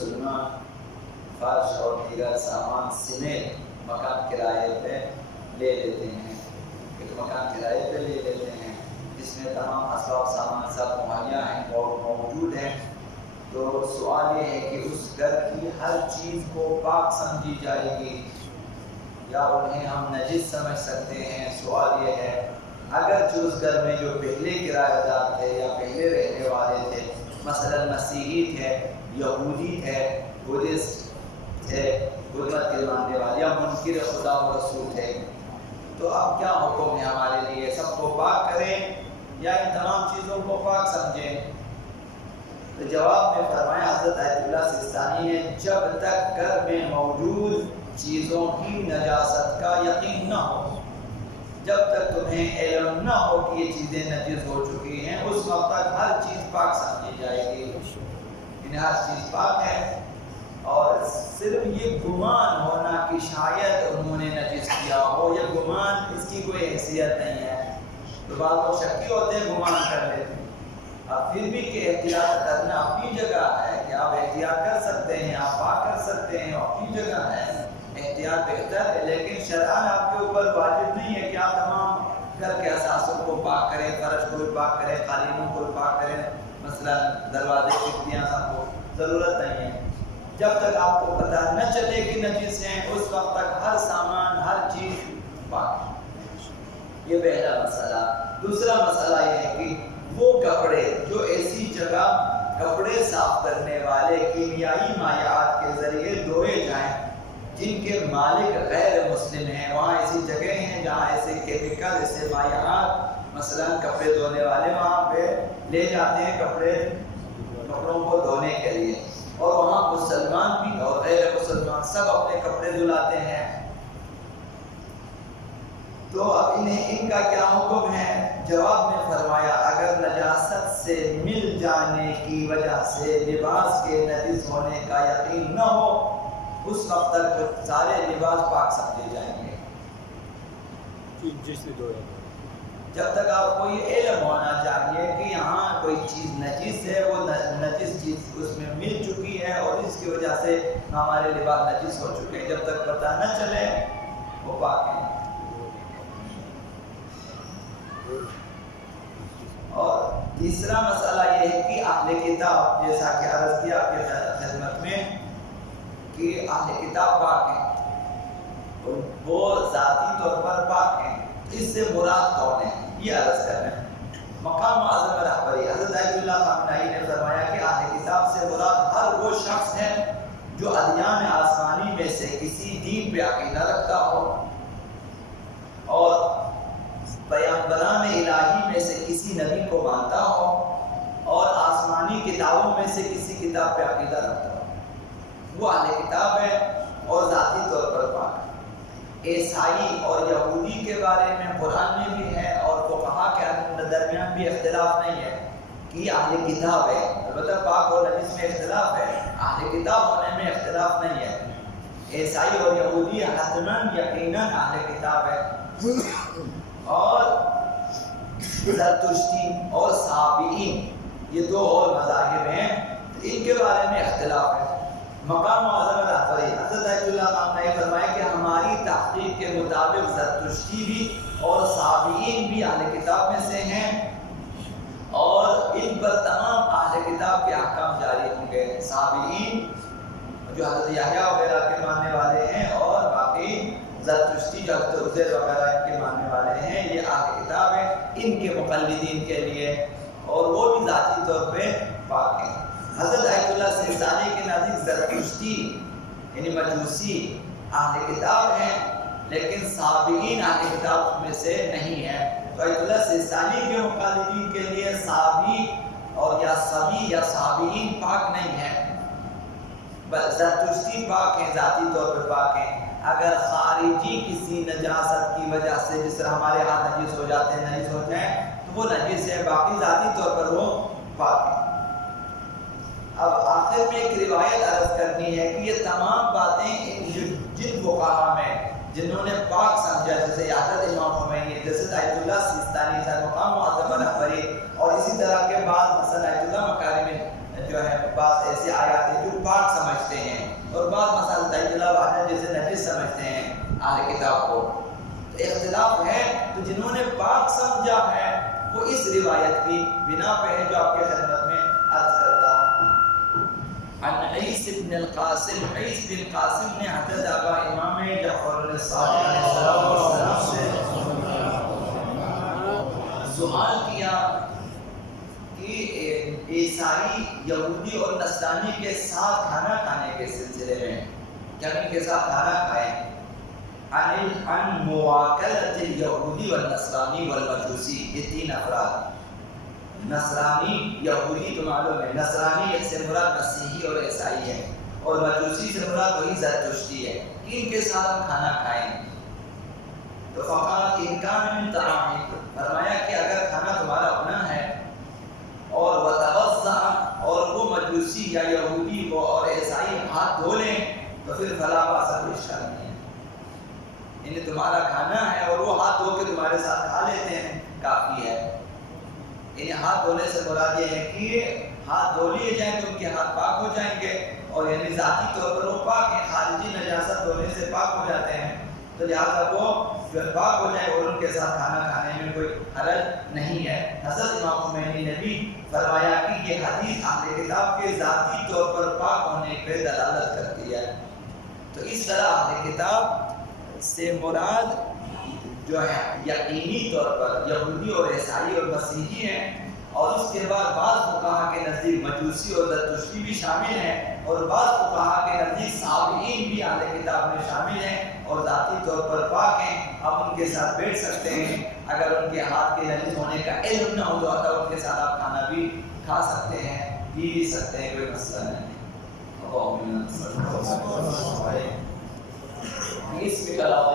مسلمان فرش اور دیگر سامان سمیت مکان کرائے پہ لے لیتے ہیں، ایک مکان کرائے پہ لے لیتے ہیں جس میں تمام اسباب سامان سب مہیا ہیں اور موجود ہیں، تو سوال یہ ہے کہ اس گھر کی ہر چیز کو پاک سمجھی جائے گی یا انہیں ہم نجس سمجھ سکتے ہیں؟ سوال یہ ہے اگرچہ اس گھر میں جو پہلے کرایہ دار تھے یا پہلے رہنے والے تھے، مثلا مسیحی تھے، یہودی تھے، بدھسٹ تھے، بدھ مت کے ماننے والے یا منکر خدا و رسول تھے، تو اب کیا حکم ہے ہمارے لیے؟ سب کو پاک کریں یا ان تمام چیزوں کو پاک سمجھیں؟ تو جواب میں فرمایا حضرت آیت اللہ سستانی نے، جب تک گھر میں موجود چیزوں کی نجاست کا یقین نہ ہو، جب تک تمہیں علم نہ ہو کہ یہ چیزیں نجس ہو چکی ہیں، اس وقت تک ہر چیز پاک سمجھی جائے گی، انہیں ہر چیز پاک ہے، اور صرف یہ گمان ہونا کہ شاید انہوں نے نجس کیا ہو، یہ گمان اس کی کوئی حیثیت نہیں ہے۔ تو بعض لوگ شکی ہوتے ہیں، گمان کر لیتے ہیں، اب پھر بھی کہ احتیاط کرنا اپنی جگہ ہے کہ آپ احتیاط کر سکتے ہیں، آپ پاک کر سکتے ہیں، اپنی جگہ ہے، احتیاط بہتر ہے، لیکن شرعاً آپ کے اوپر واجب نہیں ہے کہ آپ تمام گھر کے اثاثوں کو پاک کریں، فرش کو بھی پاک کریں، قالینوں کو بھی پاک کریں، مثلا دروازے کھڑکیاں سب کو ضرورت نہیں ہے۔ جب تک آپ کو پتہ نہ چلے کہ نجس ہیں، اس وقت تک ہر سامان ہر چیز پاک ہے۔ یہ پہلا مسئلہ۔ دوسرا مسئلہ یہ ہے کہ وہ کپڑے جو ایسی جگہ کپڑے صاف کرنے والے کیمیائی مائعات کے ذریعے دھوئے جائیں جن کے مالک غیر مسلم ہیں، وہاں ایسی جگہ ہیں جہاں ایسے کیمیکل، ایسے مائعات، مثلا کپڑے دھونے والے وہاں پہ لے جاتے ہیں کپڑوں کو دھونے کے لیے، اور وہاں مسلمان بھی اور غیر مسلمان سب اپنے کپڑے دھلاتے ہیں، تو اب ان کا کیا حکم ہے؟ جواب میں فرمایا اگر نجاست سے مل جانے کی وجہ سے لباس کے نجس ہونے کا یقین نہ ہو، اس وقت تک سارے لباس پاک سمجھے جائیں گے، جب تک آپ کو یہ علم ہونا چاہیے کہ یہاں کوئی چیز نجس ہے، وہ نجس چیز اس میں مل چکی ہے اور اس کی وجہ سے ہمارے لباس نجس ہو چکے ہیں، جب تک پتہ نہ چلے وہ پاک ہیں۔ اور تیسرا مسئلہ یہ ہے کہ اہل کتاب، جیسا کہ عرض کیا آپ کی خدمت میں کہ اہل کتاب پاک ہیں، وہ ذاتی طور پر پاک ہیں، اس سے مراد کون ہے یہ عرض کر رہے ہیں۔ مقام معظم رہبری حضرت آیت اللہ خامنہئی نے فرمایا کہ اہل کتاب سے مراد ہر وہ شخص ہے جو ادیان آسمانی میں سے کسی دین پہ عقیدہ رکھتا ہو اور پیغمبران الہی میں سے کسی نبی کو مانتا ہو اور آسمانی کتابوں میں سے کسی کتاب پہ عقیدہ رکھتا ہو، وہ اہل کتاب ہے اور ذاتی طور پر پاک ہے۔ عیسائی اور یہودی کے بارے میں قرآن میں بھی ہے اور فقہا کے درمیان بھی اختلاف نہیں ہے کہ یہ اہل کتاب ہے، البتہ پاک اور نجس میں اختلاف ہے، اہل کتاب ہونے میں اختلاف نہیں ہے۔ عیسائی اور یہودی حتماً یقیناً اہل کتاب ہے، اور زرتشتی اور صابئین یہ دو اور مذاہب ہیں، ان کے بارے میں اختلاف ہے۔ مقام معظم رہبری حضرت آیت اللہ خامنہئی نے فرمایا کہ ہماری تحقیق کے مطابق زرتشتی بھی اور صابئین بھی اہل کتاب میں سے ہیں اور ان پر تمام اہل کتاب کے احکام جاری ہوں گے۔ صابئین جو حضرت یحییٰ وغیرہ کے ماننے والے ہیں اور باقی زرتشتی جو حضرت عزیر وغیرہ کے ماننے والے ہیں، یہ اہل کتاب ہیں ان کے مقلدین کے لیے، اور وہ بھی ذاتی طور پہ پاک ہیں۔ حضرت آیت اللہ سستانی کے نزدیک زرتشتی یعنی مجوسی اہل کتاب ہیں، لیکن صابئین اہل کتاب میں سے نہیں ہیں، تو آیت اللہ سستانی کے مقلدین کے لیے صابی اور یا صبی یا صابئین پاک نہیں ہیں، بس زرتشتی پاک ہیں، ذاتی طور پہ پاک ہیں۔ اگر خارجی کسی نجاست کی وجہ سے جس طرح ہمارے ہاتھ نجس ہو جاتے ہیں، نجس ہو جائیں تو وہ نجس ہے، باقی ذاتی طور پر وہ پاک ہے۔ اب آخر میں ایک روایت عرض کرنی ہے کہ یہ تمام باتیں جن فقہا میں جنہوں نے پاک سمجھا، جیسے حضرت امام خمینی، جیسے آیت اللہ سستانی، مقام معظم رہبری، اور اسی طرح کے بعض مثلا آیت اللہ مکارم جو ہے بعض ایسے آیات ہیں جو کو پاک سمجھتے ہیں اور بعض مسائل طیبہ باتیں جیسے نجس سمجھتے ہیں اہل کتاب کو. تو اختلاف ہے. تو جنہوں نے پاک سمجھا ہے وہ اس روایت کی بنا پہ ہے جو آپ کے خدمت میں عرض کرتا ہوں. عن عیس بن القاسم، عیس بن قاسم نے حضرت آبا امام جعفر الصادق علیہ السلام سے سوال کیا کہ عیسائی، یہودی اور نصرانی کے ساتھ کھانا کھانے کے سلسلے میں کیا ان کے ساتھ کھانا کھائیں؟ عن مواکلت الیہودی والنصرانی والمجوسی، یہ تین افراد. نصرانی، یہودی تو معلوم ہے، نصرانی سے مراد مسیحی اور عیسائی ہے، اور مجوسی سے مراد وہی زرتشتی ہے. ان کے ساتھ ہم کھانا کھائیں. تو فقال ان کان من طعامکم، فرمایا کہ اگر کھانا تمہارا اپنا ہے اور وتوضأ، اور وہ مجوسی یا یہودی وہ اور عیسائی ہاتھ دھو لیں تو پھر فلا باس، کوئی اشکال نہیں ہے. یعنی تمہارا کھانا ہے اور وہ ہاتھ دھو کے تمہارے ساتھ کھا لیتے ہیں، کافی ہے. یعنی ہاتھ دھونے سے مراد یہ ہے کہ ہاتھ دھو لیے جائیں تو ان کے ہاتھ پاک ہو جائیں گے، اور یعنی ذاتی طور پر وہ پاک ہیں، خارجی نجاست دھونے سے پاک ہو جاتے ہیں. تو لہٰذا وہ جو پاک ہو جائے اور ان کے ساتھ کھانا کھانے میں کوئی حرج نہیں ہے. حضرت امام خمینی نے بھی فرمایا کہ یہ حدیث اہل کتاب کے ذاتی طور پر پاک ہونے پہ دلالت کرتی ہے. تو اس طرح اہل کتاب سے مراد جو ہے یقینی طور پر یہودی اور عیسائی اور مسیحی ہیں، اور اس کے بعد بعض فقہا کے نزدیک مجوسی اور زرتشتی بھی شامل ہیں، اور بعض فقہا کے نزدیک صابئین بھی اہل کتاب میں شامل ہیں اور ذاتی طور پر پاک ہیں. آپ ان کے ساتھ بیٹھ سکتے ہیں، اگر ان کے ہاتھ کے نجس ہونے کا علم نہ ہو تو ان کے ساتھ آپ کھانا بھی کھا سکتے ہیں، پی بھی سکتے ہیں، کوئی مسئلہ نہیں. اس کے علاوہ